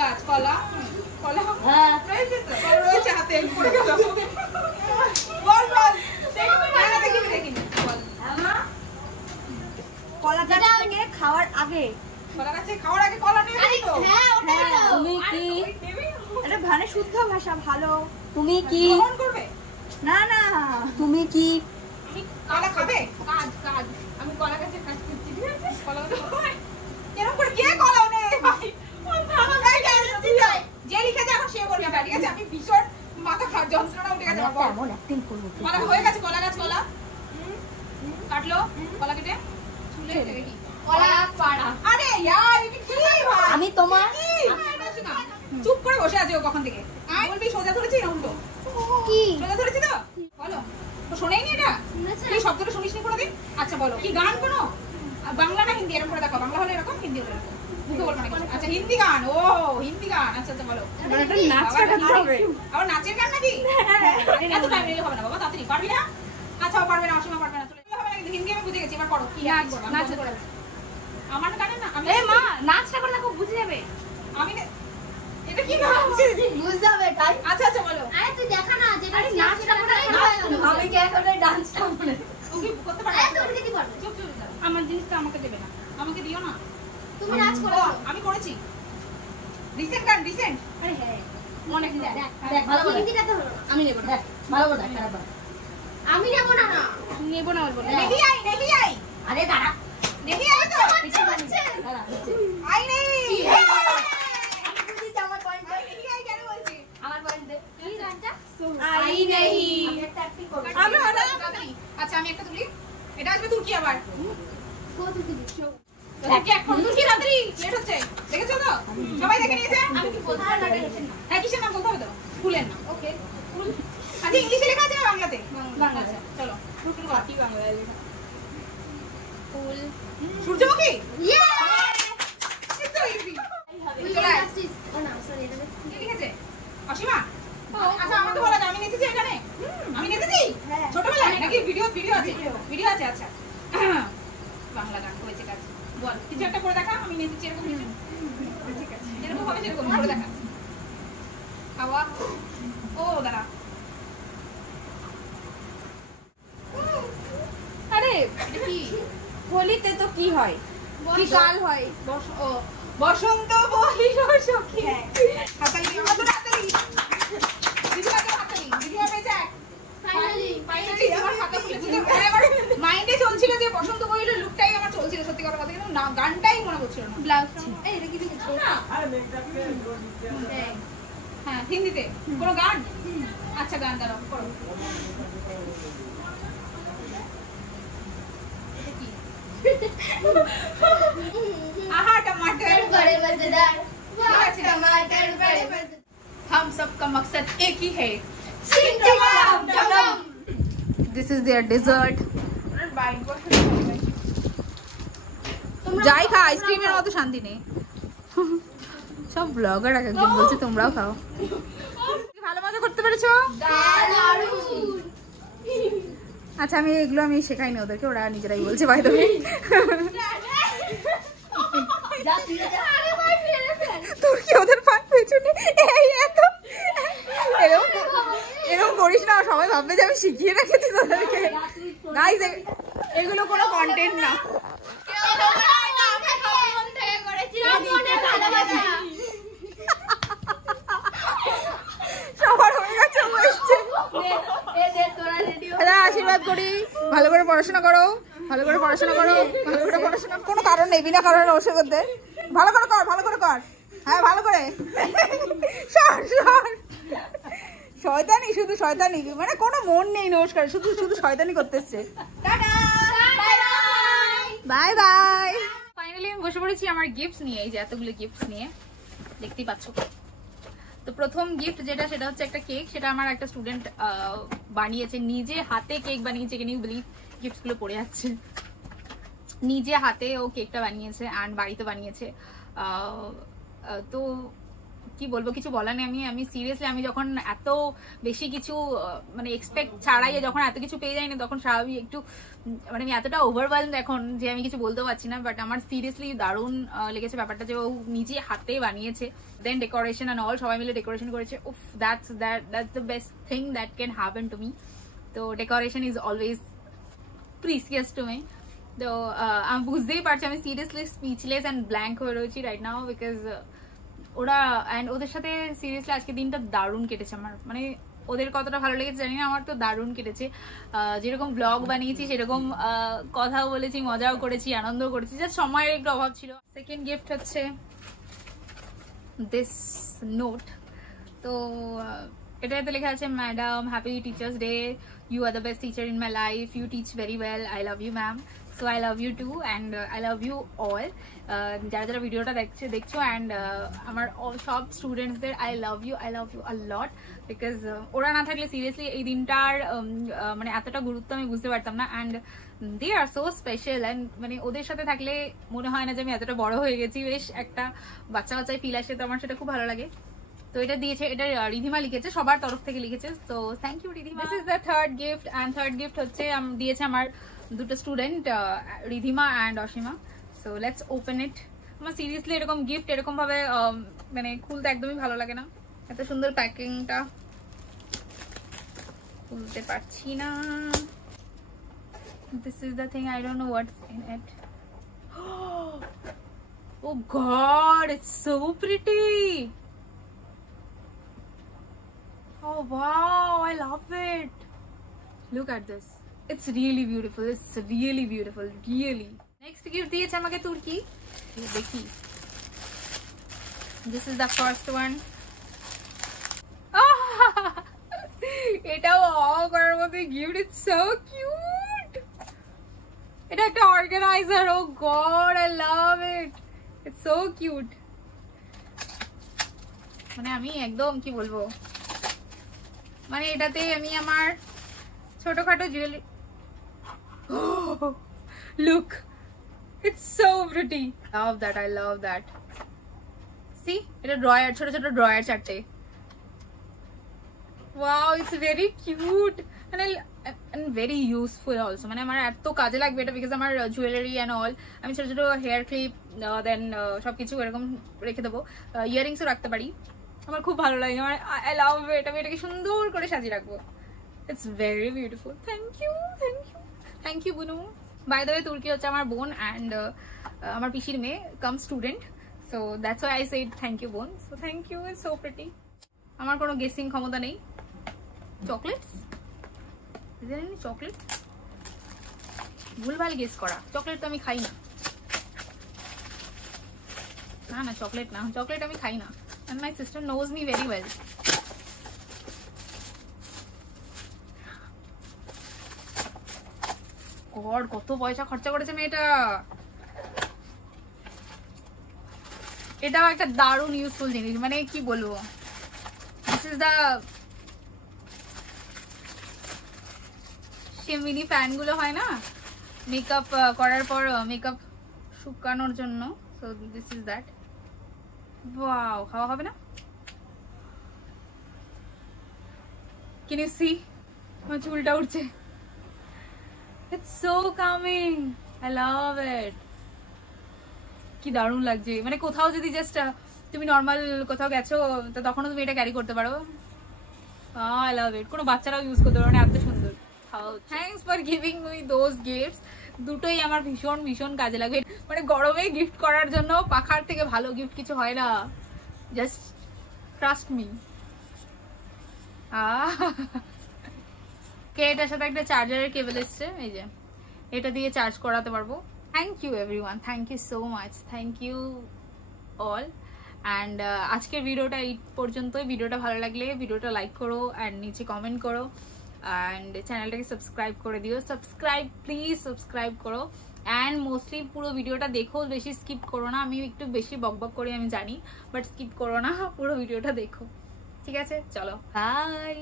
গাছ, কলা কলা রয়েছে হাতে, পড়ে গেল। বল বল, দেখিনি বল। কলা গাছ থেকে খাওয়ার আগে, কলা গাছে খাওয়ার আগে কলা নিয়ে তো। তুমি কি এটা মানে শুদ্ধ ভাষা ভালো। তুমি কি গ্রহণ করবে? না না, তুমি কি কলা খাবে? কাজ আমি কলা গাছে কাজ করছি, ঠিক আছে? কলা গাছে এরকম করে কে কলা নেই ভাই, যে লিখেছে এখন সে বলবে, ঠিক আছে? আমি ভীষণ মাথা খারাপ, যন্ত্রণা উঠে গেছে আমার। এমন অ্যাক্টিং করব। কলা হয়ে গেছে, কলা গাছ, কলা কাটলো, কলা কেটে চুলে দেখি কলা পাড়া। আরে यार এটা কি ভাই? আমি তোমার চুপ করে বসে আছি ও কখন থেকে। বলবি সোজা ধরেছি না উল্টো? কি সোজা ধরেছি তো? বলো তো, শোনেইনি এটা? এই শব্দটা শুনিসনি কোনোদিন? আচ্ছা বলো, কি গান কোনো? বাংলা না হিন্দি? এরকম করে দেখো, বাংলা হলে এরকম, হিন্দি হলে এরকম। মুখে বলবো না কিছু। আচ্ছা হিন্দি গান, ও হিন্দি গান, আচ্ছা আচ্ছা বলো। এটা নাচটা করতে হবে। আবার নাচের গান নাকি? এত টাইম নিলে হবে না বাবা, তাড়াতাড়ি। পারবি না? আচ্ছা পারবে না, অসীমা পারবে না, চলে হবে না। কিন্তু হিন্দি আমি বুঝে গেছি, এবার করো। কি নাচ? নাচ করে আমার গানে না, আমি মা নাচটা করলে খুব বুঝে যাবে। আমি এটা কি নাচ? বুঝে যাবে তাই। আচ্ছা আচ্ছা বলো। আরে তুই দেখা না যেটা আরে নাচটা করে আমি কি এখন এই ডান্সটা মনে ওকে করতে পারবে? আরে তুই কি পারবে? চুপ চুপ দাঁড়াও। আমার জিনিসটা আমাকে দেবে না। আমাকে দিও না। তুমি নাচ করেছো? আমি করেছি রিসেন্ট গান, রিসেন্ট। আরে হ্যাঁ মনে কি দেখ দেখ ভালো করে হিন্দিটা তো হলো না। আমি নেব না। ভালো করে দেখ খারাপ না। আমি নেব না না। নেব না বলবো না। नहीं आई আরে দাঁড়া नहीं आई तो দাঁড়া आई नहीं আমি বুঝি আমার পয়েন্ট नहीं आई क्या बोलছি? আমার পয়েন্ট দে। কি গানটা? আই নেই আমি একটা অ্যাক্টিং করব। আমি আচ্ছা আমি একটা তুলি, এটা আসবে তুর্কি আবার। কো তুই দিবি? তুর্কি এখন তুর্কি রাত্রি লেট হচ্ছে, দেখেছো তো? সবাই দেখে নিয়েছে? আমি কি বলতে পারি না? হ্যাঁ কিসের নাম বলতে হবে তো? ফুলের নাম। ওকে আচ্ছা ইংলিশে লেখা আছে না বাংলাতে? বাংলা। আচ্ছা চলো ফুল করা কি বাংলায় লেখা? ফুল সূর্যমুখী। ইয়ে It's so easy. উই চলে আয়। জাস্টিস ও না সরি এটা কি লিখেছে? অসীমা? আচ্ছা আমাকে বলো তো, আমি নেচেছি এখানে? আমি নেচেছি? হ্যাঁ। ছোটবেলায় নাকি ভিডিও আছে? ভিডিও আছে, আচ্ছা। বাংলা গান হয়েছে কাজ। বল কিছু একটা করে দেখা, আমি নেচেছি এরকম কিছু। ঠিক আছে যেরকম হবে সেরকম করে দেখা। হাওয়া ও দাঁড়া। আরে এটা কি? হোলিতে তো কি হয়? কি কাল হয়? বসন্ত বহিল সখী। হাতালি দিদি হাতালি। দিদি হাতালি। দিদি পেয়েছে এক। ফাইনালি আমার হাতে খুলে আমার মাইন্ডে চলছিল যে বসন্ত বহিল লুকটাই আমার চলছিল, সত্যি কথা বলতে, কিন্তু না গানটাই মনে পড়ছিল না। ব্লাউজ এই এটা কি লিখেছো? হ্যাঁ হিন্দিতে কোনো গান? আচ্ছা গান দাঁড়াও করো। आहा टमाटर बड़े मजेदार वाह टमाटर बड़े मजेदार हम सबका मकसद एक ही है। This is their dessert. যাই খা, আইসক্রিমের মতো শান্তি নেই। সব ব্লগার এক একজন বলছে তোমরাও খাও। ভালো মজা করতে পেরেছো? আচ্ছা আমি এগুলো আমি শেখাইনি ওদেরকে, ওরা নিজেরাই বলছে বাই দ্য ওয়ে। তোর কি ওদের পান পেছনে এই এত এরকম করিস না, সবাই ভাববে যে আমি শিখিয়ে রেখেছি তোদেরকে। গাইস এগুলো কোনো কন্টেন্ট না। সবার হয়ে গেছে, আশীর্বাদ করি, ভালো করে পড়াশোনা করো, ভালো করে পড়াশোনা করো, ভালো করে পড়াশোনা, কোনো কারণ নেই বিনা কারণে অবশ্যই করতে। ভালো করে কর, ভালো করে কর, হ্যাঁ ভালো করে। শয়তানি, শুধু শয়তানি, মানে কোনো মন নেই নমস্কার, শুধু শুধু শয়তানি করতে এসছে। Bye bye. ফাইনালি আমি বসে পড়েছি আমার গিফটস নিয়ে, এই যে এতগুলো গিফটস নিয়ে দেখতেই পাচ্ছ। তো প্রথম গিফট যেটা, সেটা হচ্ছে একটা কেক, সেটা আমার একটা স্টুডেন্ট বানিয়েছে, নিজে হাতে কেক বানিয়েছে। কেন বলি গিফটস গুলো পড়ে যাচ্ছে, নিজে হাতে ও কেকটা বানিয়েছে অ্যান্ড বাড়িতে বানিয়েছে। তো কি বলবো, কিছু বলার নেই। আমি সিরিয়াসলি আমি যখন এত বেশি কিছু মানে এক্সপেক্ট ছাড়াই যখন এত কিছু পেয়ে যাই না, তখন স্বাভাবিক একটু মানে আমি এতটা ওভারওয়েলড এখন যে আমি কিছু বলতে পারছি না। বাট আমার সিরিয়াসলি দারুণ লেগেছে ব্যাপারটা যে ও নিজে হাতে বানিয়েছে, দেন ডেকোরেশন অ্যান্ড অল, সবাই মিলে ডেকোরেশন করেছে। উফ, that's the best thing that can happen to me. তো decoration is always precious to me. তো আমি বুঝতেই পারছি আমি সিরিয়াসলি স্পিচলেস অ্যান্ড ব্ল্যাঙ্ক হয়ে রয়েছি রাইট নাও, বিকজ ওরা অ্যান্ড ওদের সাথে সিরিয়াসলি আজকে দিনটা দারুণ কেটেছে আমার। মানে ওদের কতটা ভালো লেগেছে জানি না, আমার তো দারুণ কেটেছে। যেরকম ব্লগ বানিয়েছি সেরকম কথাও বলেছি, মজাও করেছি, আনন্দও করেছি, জাস্ট সময়ের একটু অভাব ছিল। সেকেন্ড গিফট হচ্ছে দিস নোট। তো এটাতে লেখা আছে, madam happy teachers' day, you are the best teacher in my life, you teach very well, I love you ma'am, so I love you too and I love you all. যারা যারা ভিডিওটা দেখছো and আমার সব স্টুডেন্টসদের I love you a lot, because ওরা না থাকলে সিরিয়াসলি এই দিনটার মানে এতটা গুরুত্ব আমি বুঝতে পারতাম না। And they are so special, and মানে ওদের সাথে থাকলে মনে হয় না যে আমি এতটা বড় হয়ে গেছি, বেশ একটা বাচ্চা বাচ্চাই ফিল আসে, তো আমার সেটা খুব ভালো লাগে। তো এটা দিয়েছে, এটা রিধিমা লিখেছে, সবার তরফ থেকে লিখেছে, তো thank you Ridhima. This is the third gift, and third gift হচ্ছে দিয়েছে আমার দুটো student, Ridhima and Asima. So let's open it. আমার সিরিয়াসলি এরকম গিফট এরকম ভাবে মানে খুলতে একদমই ভালো লাগে না। এত সুন্দর প্যাকিংটা, খুলতে পারছি না। This is the thing, I don't know what's in it. Oh God, it's so pretty. Oh wow, I love it. Look at this. It's really beautiful. It's really beautiful. Really. Next gift দিয়েছে আমাকে তুর্কি। দেখি। This is the first one. এটাও করার মধ্যে gift. It's so cute. এটা একটা organiser. Oh God, I love it. It's so cute. মানে আমি একদম কি বলবো, মানে এটাতে আমি আমার ছোটখাটো jewellery, look, it's so pretty. Love that, I love that. See, এটা ড্রয়ার, ছোট ছোট ড্রয়ার চারটে। Wow, it's very cute and very useful also. মানে আমার এত কাজে লাগবে এটা, বিকজ আমার জুয়েলারি অ্যান্ড অল, আমি ছোট ছোট হেয়ার ক্লিপ দেন সবকিছু এরকম রেখে দেবো, ইয়ারিংসও রাখতে পারি। আমার খুব ভালো লাগে, আমার আই লাভ ইট। আমি এটাকে সুন্দর করে সাজিয়ে রাখবো। It's very beautiful. Thank you, thank you, thank you বুনু। বাই দ্য ওয়ে, তুর্কি হচ্ছে আমার বোন অ্যান্ড আমার পিসির মেয়ে cum student, so that's why I said thank you বোন। So thank you, it's so pretty. আমার কোনো গেসিং ক্ষমতা নেই। চকলেটস, চকলেট, ভুলভাল গেস করা। চকলেট তো আমি খাই না, না না চকলেট না, চকলেট আমি খাই না। And my sister knows me very well. God, কত পয়সা খরচা করেছে মেয়েটা। এটাও একটা দারুণ ইউজফুল জিনিস, মানে কি বলবো। This is the say mini fan গুলো হয় না মেকআপ করার পর মেকআপ শুকানোর জন্য। So this is that. Wow, খাওয়া হবে না? Can you see? আমার চুলটা উঠছে। It's so calming. I love it. কি দারুণ লাগছে। মানে কোথাও যদি জাস্ট তুমি নর্মাল কোথাও গেছো তো তখনও তুমি এটা ক্যারি করতে পারো। I love it. কোনো বাচ্চারাও ইউজ করতে পারো, মানে এত সুন্দর। Thanks for giving me those gifts. দুটোই আমার ভীষণ ভীষণ কাজে লাগে। মানে গরমে গিফট করার জন্য পাখার থেকে ভালো গিফট কিছু হয় না। Just trust me. এটার সাথে একটা চার্জারের কেবল এসছে, এই যে এটা দিয়ে চার্জ করাতে পারবো। Thank you everyone, thank you so much, thank you all. And আজকের ভিডিওটা এই পর্যন্তই। ভিডিওটা ভালো লাগলে ভিডিওটা লাইক করো অ্যান্ড নিচে কমেন্ট করো অ্যান্ড চ্যানেলটাকে সাবস্ক্রাইব করে দিও। সাবস্ক্রাইব, প্লিজ সাবস্ক্রাইব করো। অ্যান্ড মোস্টলি পুরো ভিডিওটা দেখো, বেশি স্কিপ করো না। আমি একটু বেশি বকবক করি আমি জানি, বাট স্কিপ করো না, পুরো ভিডিওটা দেখো। ঠিক আছে, চলো বাই।